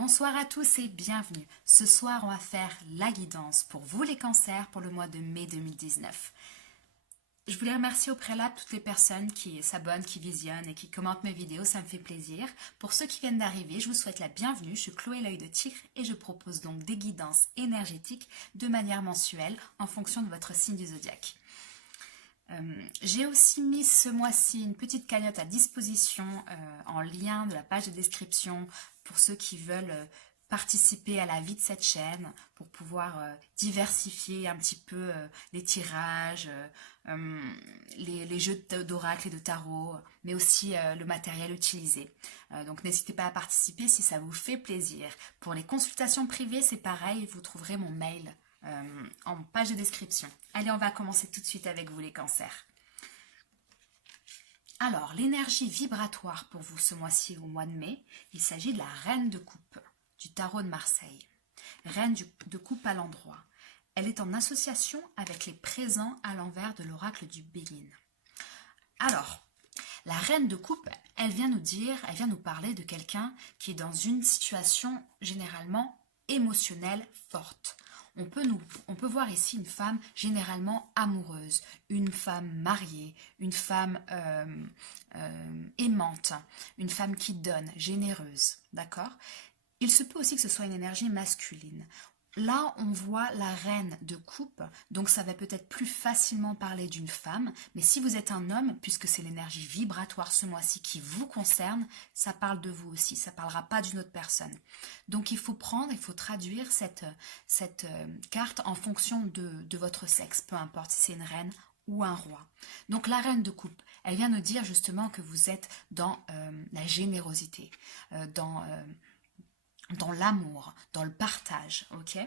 Bonsoir à tous et bienvenue. Ce soir, on va faire la guidance pour vous les cancers pour le mois de mai 2019. Je voulais remercier au préalable toutes les personnes qui s'abonnent, qui visionnent et qui commentent mes vidéos, ça me fait plaisir. Pour ceux qui viennent d'arriver, je vous souhaite la bienvenue. Je suis Chloé l'œil de tigre et je propose donc des guidances énergétiques de manière mensuelle en fonction de votre signe du zodiaque. J'ai aussi mis ce mois-ci une petite cagnotte à disposition en lien de la page de description pour ceux qui veulent participer à la vie de cette chaîne, pour pouvoir diversifier un petit peu les tirages, les jeux d'oracle et de tarot, mais aussi le matériel utilisé. Donc n'hésitez pas à participer si ça vous fait plaisir. Pour les consultations privées, c'est pareil, vous trouverez mon mail en page de description. Allez, on va commencer tout de suite avec vous les cancers. Alors, l'énergie vibratoire pour vous ce mois-ci, au mois de mai, il s'agit de la reine de coupe du tarot de Marseille. Reine de coupe à l'endroit. Elle est en association avec les présents à l'envers de l'oracle du Béline. Alors, la reine de coupe, elle vient nous parler de quelqu'un qui est dans une situation généralement émotionnelle forte. On peut voir ici une femme généralement amoureuse, une femme mariée, une femme aimante, une femme qui donne, généreuse, d'accord? Il se peut aussi que ce soit une énergie masculine. Là, on voit la reine de coupe, donc ça va peut-être plus facilement parler d'une femme, mais si vous êtes un homme, puisque c'est l'énergie vibratoire ce mois-ci qui vous concerne, ça parle de vous aussi, ça ne parlera pas d'une autre personne. Donc il faut traduire cette carte en fonction de votre sexe, peu importe si c'est une reine ou un roi. Donc la reine de coupe, elle vient nous dire justement que vous êtes dans la générosité, dans l'amour, dans le partage, ok?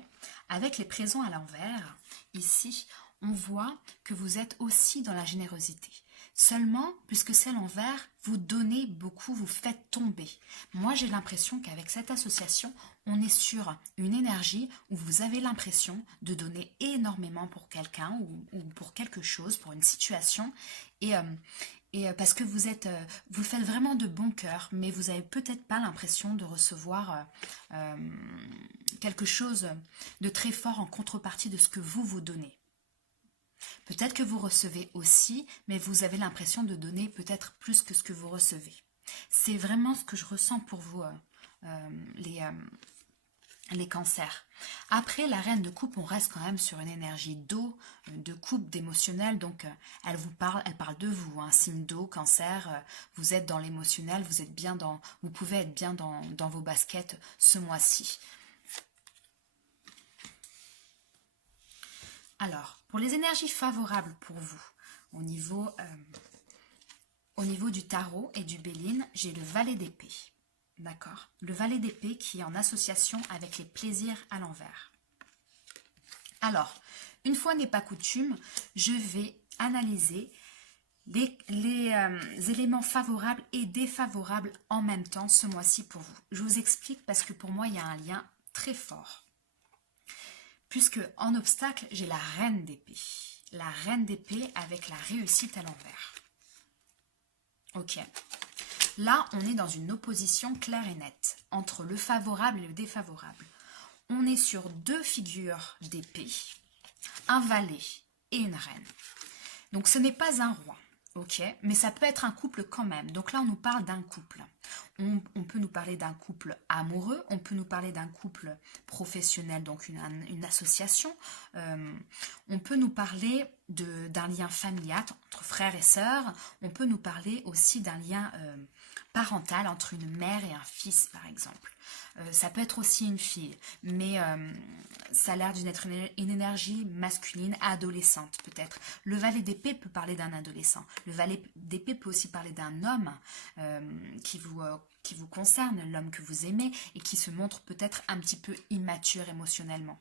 Avec les présents à l'envers, ici, on voit que vous êtes aussi dans la générosité. Seulement, puisque c'est l'envers, vous donnez beaucoup, vous faites tomber. Moi, j'ai l'impression qu'avec cette association, on est sur une énergie où vous avez l'impression de donner énormément pour quelqu'un ou pour quelque chose, pour une situation, et parce que vous faites vraiment de bon cœur, mais vous n'avez peut-être pas l'impression de recevoir quelque chose de très fort en contrepartie de ce que vous donnez. Peut-être que vous recevez aussi, mais vous avez l'impression de donner peut-être plus que ce que vous recevez. C'est vraiment ce que je ressens pour vous, les cancers. Après la reine de coupe, on reste quand même sur une énergie d'eau, de coupe, d'émotionnel, donc elle parle de vous, hein, signe d'eau, cancer, vous êtes dans l'émotionnel, vous pouvez être bien dans vos baskets ce mois-ci. Alors, pour les énergies favorables pour vous, au niveau du tarot et du Béline, j'ai le valet d'épée. D'accord? Le valet d'épée qui est en association avec les plaisirs à l'envers. Alors, une fois n'est pas coutume, je vais analyser les éléments favorables et défavorables en même temps ce mois-ci pour vous. Je vous explique parce que pour moi, il y a un lien très fort. Puisque en obstacle, j'ai la reine d'épée. La reine d'épée avec la réussite à l'envers. Ok. Là, on est dans une opposition claire et nette entre le favorable et le défavorable. On est sur deux figures d'épée, un valet et une reine. Donc ce n'est pas un roi, ok, mais ça peut être un couple quand même. Donc là, on nous parle d'un couple. On peut nous parler d'un couple amoureux, on peut nous parler d'un couple professionnel, donc une association. On peut nous parler d'un lien familial entre frères et sœurs. On peut nous parler aussi d'un lien parental entre une mère et un fils, par exemple. Ça peut être aussi une fille, mais ça a l'air d'être une énergie masculine, adolescente peut-être. Le valet d'épée peut parler d'un adolescent. Le valet d'épée peut aussi parler d'un homme qui vous concerne, l'homme que vous aimez et qui se montre peut-être un petit peu immature émotionnellement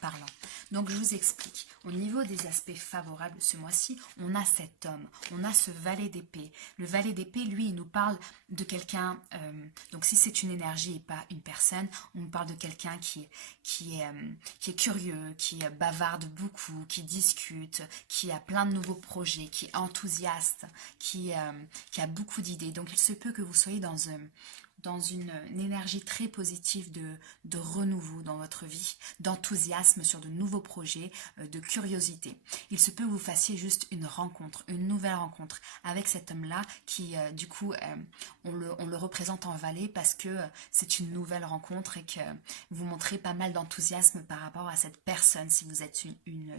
parlant. Donc je vous explique. Au niveau des aspects favorables ce mois-ci, on a cet homme, on a ce valet d'épée. Le valet d'épée, lui, il nous parle de quelqu'un, donc si c'est une énergie et pas une personne, on nous parle de quelqu'un qui est curieux, qui bavarde beaucoup, qui discute, qui a plein de nouveaux projets, qui est enthousiaste, qui a beaucoup d'idées. Donc il se peut que vous soyez dans une énergie très positive de renouveau dans votre vie, d'enthousiasme sur de nouveaux projets, de curiosité. Il se peut que vous fassiez juste une rencontre, une nouvelle rencontre avec cet homme-là qui, du coup, on le représente en valet parce que c'est une nouvelle rencontre et que vous montrez pas mal d'enthousiasme par rapport à cette personne si vous êtes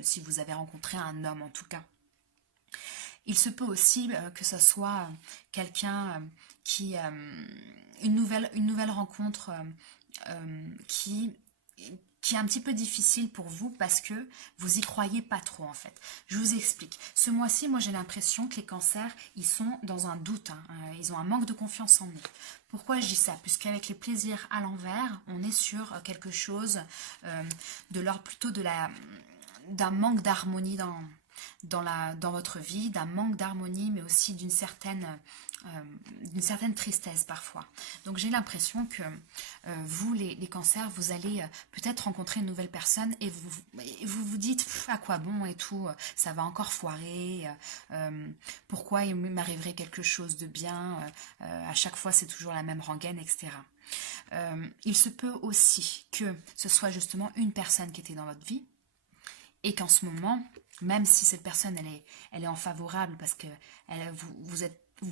si vous avez rencontré un homme en tout cas. Il se peut aussi que ce soit quelqu'un qui... une nouvelle rencontre qui est un petit peu difficile pour vous parce que vous y croyez pas trop en fait. Je vous explique. Ce mois-ci, moi j'ai l'impression que les cancers, ils sont dans un doute, hein. Ils ont un manque de confiance en eux. Pourquoi je dis ça? Puisqu'avec les plaisirs à l'envers, on est sur quelque chose de l'ordre plutôt d'un manque d'harmonie dans votre vie, d'un manque d'harmonie, mais aussi d'une certaine tristesse parfois. Donc j'ai l'impression que vous, les cancers, vous allez peut-être rencontrer une nouvelle personne et vous dites à quoi bon et tout, ça va encore foirer, pourquoi il m'arriverait quelque chose de bien, à chaque fois c'est toujours la même rengaine, etc. Il se peut aussi que ce soit justement une personne qui était dans votre vie et qu'en ce moment, même si cette personne elle est en favorable parce que vous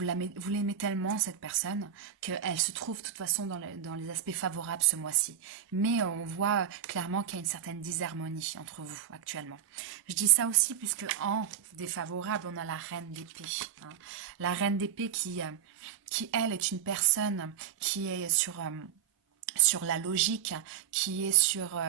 l'aimez tellement cette personne qu'elle se trouve de toute façon dans les aspects favorables ce mois-ci. Mais on voit clairement qu'il y a une certaine disharmonie entre vous actuellement. Je dis ça aussi puisque en défavorable, on a la reine d'épée. Hein. La reine d'épée qui elle est une personne qui est sur la logique, qui est sur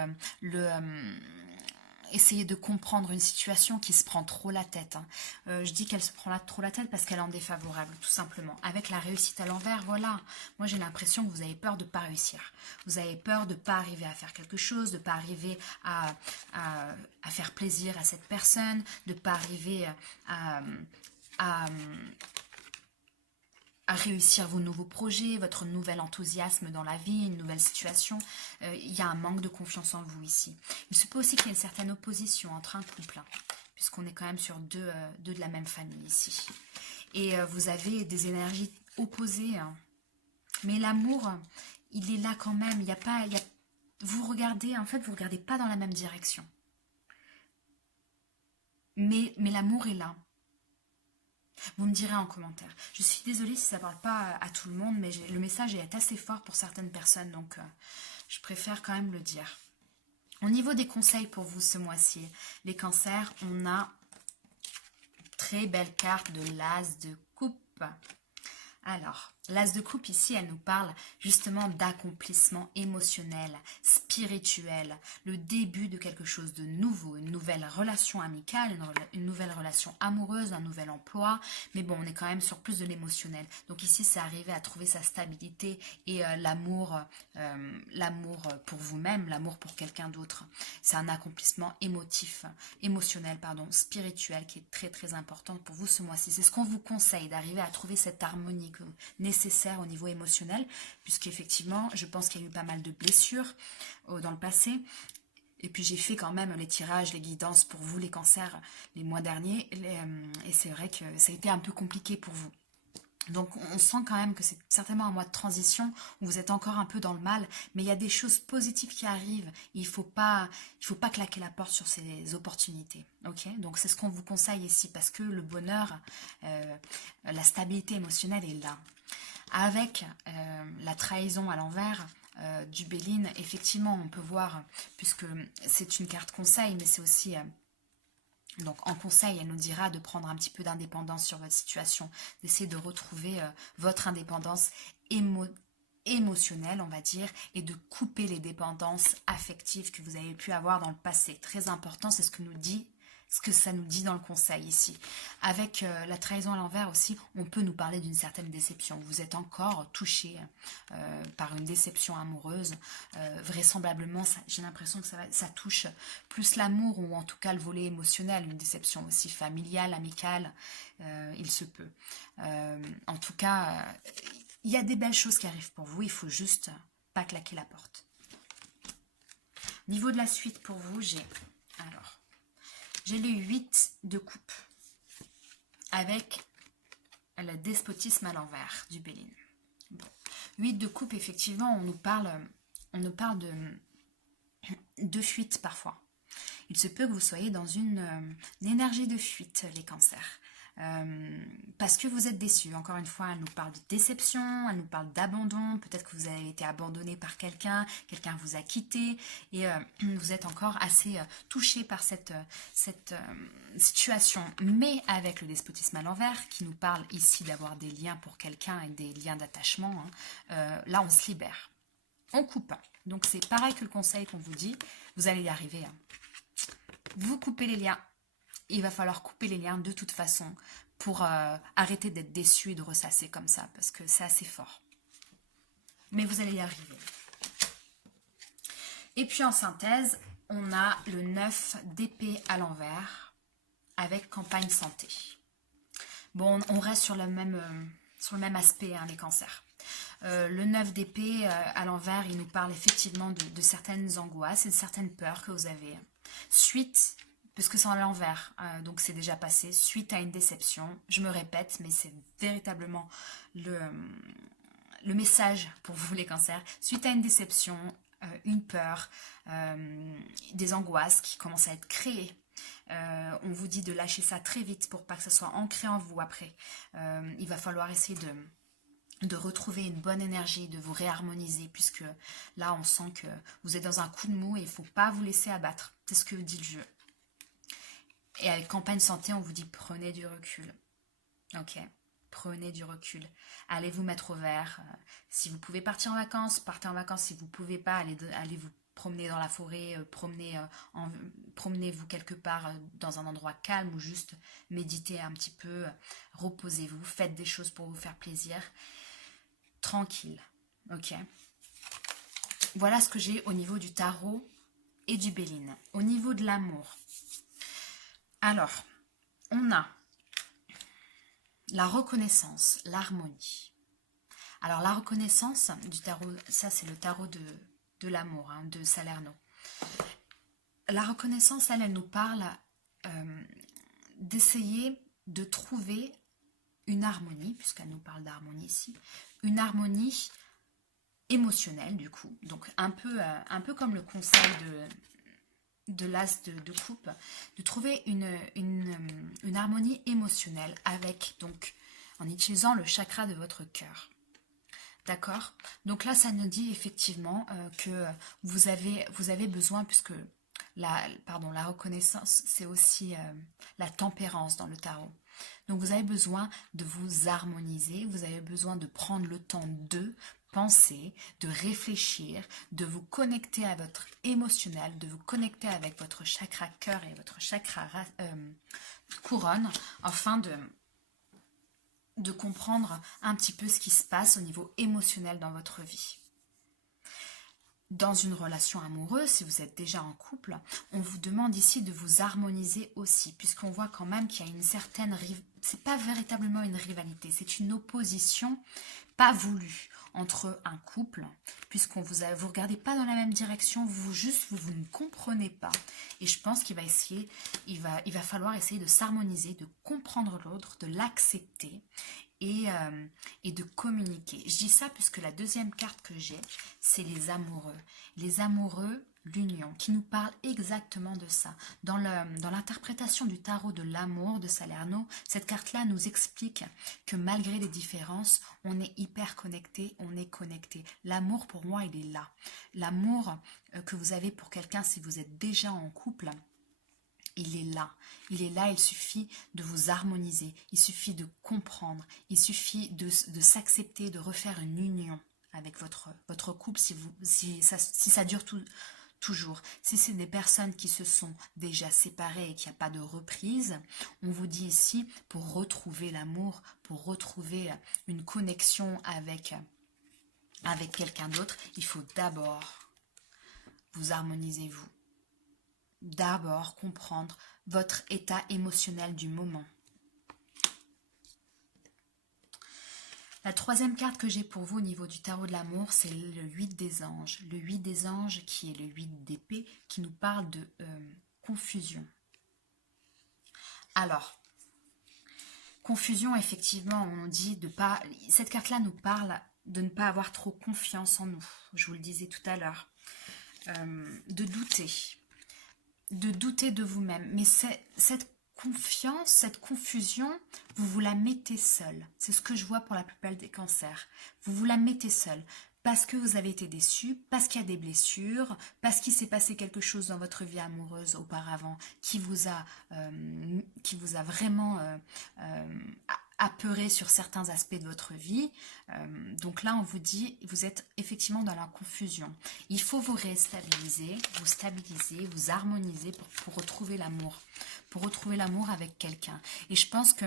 essayer de comprendre une situation qui se prend trop la tête. Hein. Je dis qu'elle se prend trop la tête parce qu'elle est en défavorable, tout simplement. Avec la réussite à l'envers, voilà. Moi, j'ai l'impression que vous avez peur de ne pas réussir. Vous avez peur de ne pas arriver à faire quelque chose, de ne pas arriver à faire plaisir à cette personne, de ne pas arriver à réussir vos nouveaux projets, votre nouvel enthousiasme dans la vie, une nouvelle situation. Il y a un manque de confiance en vous ici. Il se peut aussi qu'il y ait une certaine opposition entre un couple, hein, puisqu'on est quand même sur deux de la même famille ici. Et vous avez des énergies opposées. Hein. Mais l'amour, il est là quand même. Vous regardez, en fait, vous ne regardez pas dans la même direction. Mais l'amour est là. Vous me direz en commentaire. Je suis désolée si ça ne parle pas à tout le monde, mais le message est assez fort pour certaines personnes, donc je préfère quand même le dire. Au niveau des conseils pour vous ce mois-ci, les cancers, on a très belle carte de l'as de coupe. Alors, l'as de coupe ici, elle nous parle justement d'accomplissement émotionnel, spirituel, le début de quelque chose de nouveau, une nouvelle relation amicale, une nouvelle relation amoureuse, un nouvel emploi. Mais bon, on est quand même sur plus de l'émotionnel. Donc ici, c'est arriver à trouver sa stabilité et l'amour pour vous-même, l'amour pour quelqu'un d'autre. C'est un accomplissement émotionnel, spirituel qui est très très important pour vous ce mois-ci. C'est ce qu'on vous conseille, d'arriver à trouver cette harmonie nécessaire au niveau émotionnel, puisqu'effectivement, je pense qu'il y a eu pas mal de blessures dans le passé. Et puis j'ai fait quand même les tirages, les guidances pour vous, les cancers, les mois derniers. Et c'est vrai que ça a été un peu compliqué pour vous. Donc on sent quand même que c'est certainement un mois de transition où vous êtes encore un peu dans le mal, mais il y a des choses positives qui arrivent. Il faut pas claquer la porte sur ces opportunités. Ok, donc c'est ce qu'on vous conseille ici parce que le bonheur, la stabilité émotionnelle est là. Avec la trahison à l'envers du Béline, effectivement on peut voir, puisque c'est une carte conseil, mais c'est aussi... Donc en conseil, elle nous dira de prendre un petit peu d'indépendance sur votre situation, d'essayer de retrouver votre indépendance émotionnelle, on va dire, et de couper les dépendances affectives que vous avez pu avoir dans le passé. Très important, c'est ce que ça nous dit dans le conseil ici. Avec la trahison à l'envers aussi, on peut nous parler d'une certaine déception. Vous êtes encore touché par une déception amoureuse. Vraisemblablement, j'ai l'impression que ça touche plus l'amour ou en tout cas le volet émotionnel. Une déception aussi familiale, amicale, il se peut. En tout cas, il y a des belles choses qui arrivent pour vous. Il faut juste pas claquer la porte. Au niveau de la suite pour vous, j'ai le 8 de coupe avec le despotisme à l'envers du Béline. Bon. 8 de coupe, effectivement, on nous parle de fuite parfois. Il se peut que vous soyez dans une énergie de fuite, les cancers. Parce que vous êtes déçus. Encore une fois, elle nous parle de déception, elle nous parle d'abandon. Peut-être que vous avez été abandonné par quelqu'un, quelqu'un vous a quitté et vous êtes encore assez touché par cette situation. Mais avec le despotisme à l'envers, qui nous parle ici d'avoir des liens pour quelqu'un et des liens d'attachement, hein, là on se libère. On coupe. Donc c'est pareil que le conseil qu'on vous dit, vous allez y arriver. Hein. Vous coupez les liens. Il va falloir couper les liens de toute façon pour arrêter d'être déçu et de ressasser comme ça, parce que c'est assez fort. Mais vous allez y arriver. Et puis en synthèse, on a le 9 d'épée à l'envers avec campagne santé. Bon, on reste sur le même aspect, hein, les cancers. Le 9 d'épée à l'envers, il nous parle effectivement de certaines angoisses et de certaines peurs que vous avez suite, parce que c'est à l'envers, donc c'est déjà passé, suite à une déception. Je me répète, mais c'est véritablement le message pour vous les cancers. Suite à une déception, une peur, des angoisses qui commencent à être créées. On vous dit de lâcher ça très vite pour pas que ça soit ancré en vous après. Il va falloir essayer de retrouver une bonne énergie, de vous réharmoniser, puisque là on sent que vous êtes dans un coup de mou et il ne faut pas vous laisser abattre. C'est ce que dit le jeu. Et avec campagne santé, on vous dit prenez du recul. Ok, prenez du recul. Allez vous mettre au vert. Si vous pouvez partir en vacances, partez en vacances. Si vous ne pouvez pas, allez vous promener dans la forêt, promenez-vous quelque part dans un endroit calme ou juste méditez un petit peu, reposez-vous, faites des choses pour vous faire plaisir. Tranquille, ok. Voilà ce que j'ai au niveau du tarot et du Béline. Au niveau de l'amour, alors, on a la reconnaissance, l'harmonie. Alors, la reconnaissance du tarot, ça c'est le tarot de l'amour, hein, de Salerno. La reconnaissance, elle nous parle d'essayer de trouver une harmonie, puisqu'elle nous parle d'harmonie ici, une harmonie émotionnelle du coup, donc un peu comme le conseil de l'as de coupe, de trouver une harmonie émotionnelle avec, donc en utilisant le chakra de votre cœur. D'accord? Donc là, ça nous dit effectivement que vous avez besoin, puisque la reconnaissance, c'est aussi la tempérance dans le tarot. Donc vous avez besoin de vous harmoniser, vous avez besoin de prendre le temps de penser, de réfléchir, de vous connecter à votre émotionnel, de vous connecter avec votre chakra cœur et votre chakra couronne, afin de comprendre un petit peu ce qui se passe au niveau émotionnel dans votre vie. Dans une relation amoureuse, si vous êtes déjà en couple, on vous demande ici de vous harmoniser aussi, puisqu'on voit quand même qu'il y a une certaine... C'est pas véritablement une rivalité, c'est une opposition pas voulue entre un couple, puisqu'on vous regardez pas dans la même direction, vous ne comprenez pas. Et je pense qu'il va falloir essayer de s'harmoniser, de comprendre l'autre, de l'accepter et de communiquer. Je dis ça puisque la deuxième carte que j'ai, c'est les amoureux. Les amoureux, l'union, qui nous parle exactement de ça. Dans l'interprétation du tarot de l'amour de Salerno, cette carte-là nous explique que malgré les différences, on est hyper connecté, on est connecté. L'amour, pour moi, il est là. L'amour que vous avez pour quelqu'un, si vous êtes déjà en couple, il est là, il suffit de vous harmoniser, il suffit de comprendre, il suffit de s'accepter, de refaire une union avec votre couple si ça dure toujours. Si c'est des personnes qui se sont déjà séparées et qu'il n'y a pas de reprise, on vous dit ici, pour retrouver l'amour, pour retrouver une connexion avec quelqu'un d'autre, il faut d'abord vous harmoniser vous. D'abord comprendre votre état émotionnel du moment. La troisième carte que j'ai pour vous au niveau du tarot de l'amour, c'est le 8 des anges. Le 8 des anges qui est le 8 d'épée, qui nous parle de confusion. Alors, confusion, effectivement, on dit de pas... Cette carte-là nous parle de ne pas avoir trop confiance en nous, je vous le disais tout à l'heure, de douter de vous-même. Mais cette confiance, cette confusion, vous vous la mettez seule. C'est ce que je vois pour la plupart des cancers. Vous vous la mettez seule. Parce que vous avez été déçu, parce qu'il y a des blessures, parce qu'il s'est passé quelque chose dans votre vie amoureuse auparavant qui vous a vraiment apeuré sur certains aspects de votre vie. Donc là, on vous dit, vous êtes effectivement dans la confusion. Il faut vous réstabiliser, vous stabiliser, vous harmoniser pour retrouver l'amour. Pour retrouver l'amour avec quelqu'un. Et je pense que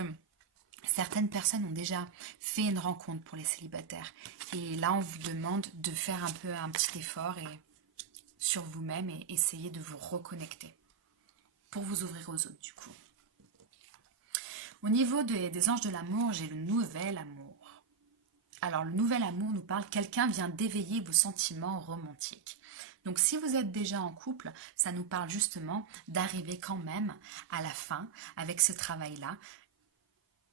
certaines personnes ont déjà fait une rencontre pour les célibataires. Et là, on vous demande de faire un petit effort sur vous-même et essayer de vous reconnecter pour vous ouvrir aux autres, du coup. Au niveau des anges de l'amour, j'ai le nouvel amour. Alors, le nouvel amour nous parle, quelqu'un vient d'éveiller vos sentiments romantiques. Donc, si vous êtes déjà en couple, ça nous parle justement d'arriver quand même à la fin avec ce travail-là,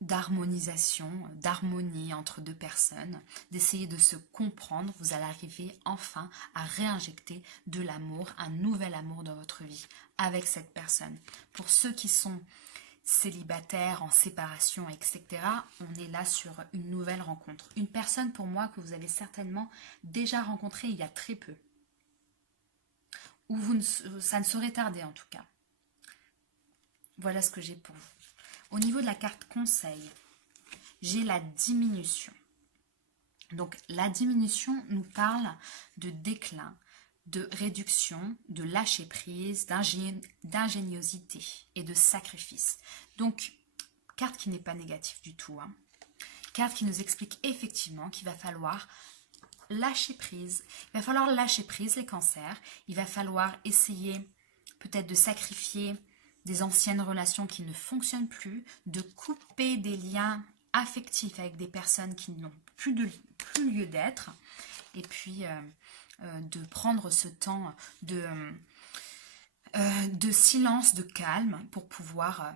d'harmonisation, d'harmonie entre deux personnes, d'essayer de se comprendre. Vous allez arriver enfin à réinjecter de l'amour, un nouvel amour dans votre vie avec cette personne. Pour ceux qui sont célibataires, en séparation, etc., on est là sur une nouvelle rencontre. Une personne pour moi que vous avez certainement déjà rencontrée il y a très peu. Ou ça ne saurait tarder en tout cas. Voilà ce que j'ai pour vous. Au niveau de la carte conseil, j'ai la diminution. Donc la diminution nous parle de déclin, de réduction, de lâcher prise, d'ingéniosité et de sacrifice. Donc, carte qui n'est pas négative du tout. Carte qui nous explique effectivement qu'il va falloir lâcher prise. Il va falloir lâcher prise les cancers. Il va falloir essayer peut-être de sacrifier des anciennes relations qui ne fonctionnent plus, de couper des liens affectifs avec des personnes qui n'ont plus lieu d'être, et puis de prendre ce temps de silence, de calme pour pouvoir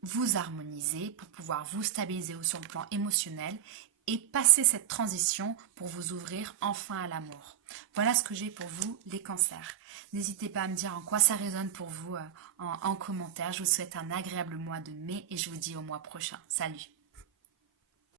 vous harmoniser, pour pouvoir vous stabiliser sur le plan émotionnel et passer cette transition pour vous ouvrir enfin à l'amour. Voilà ce que j'ai pour vous, les cancers. N'hésitez pas à me dire en quoi ça résonne pour vous en commentaire. Je vous souhaite un agréable mois de mai et je vous dis au mois prochain. Salut!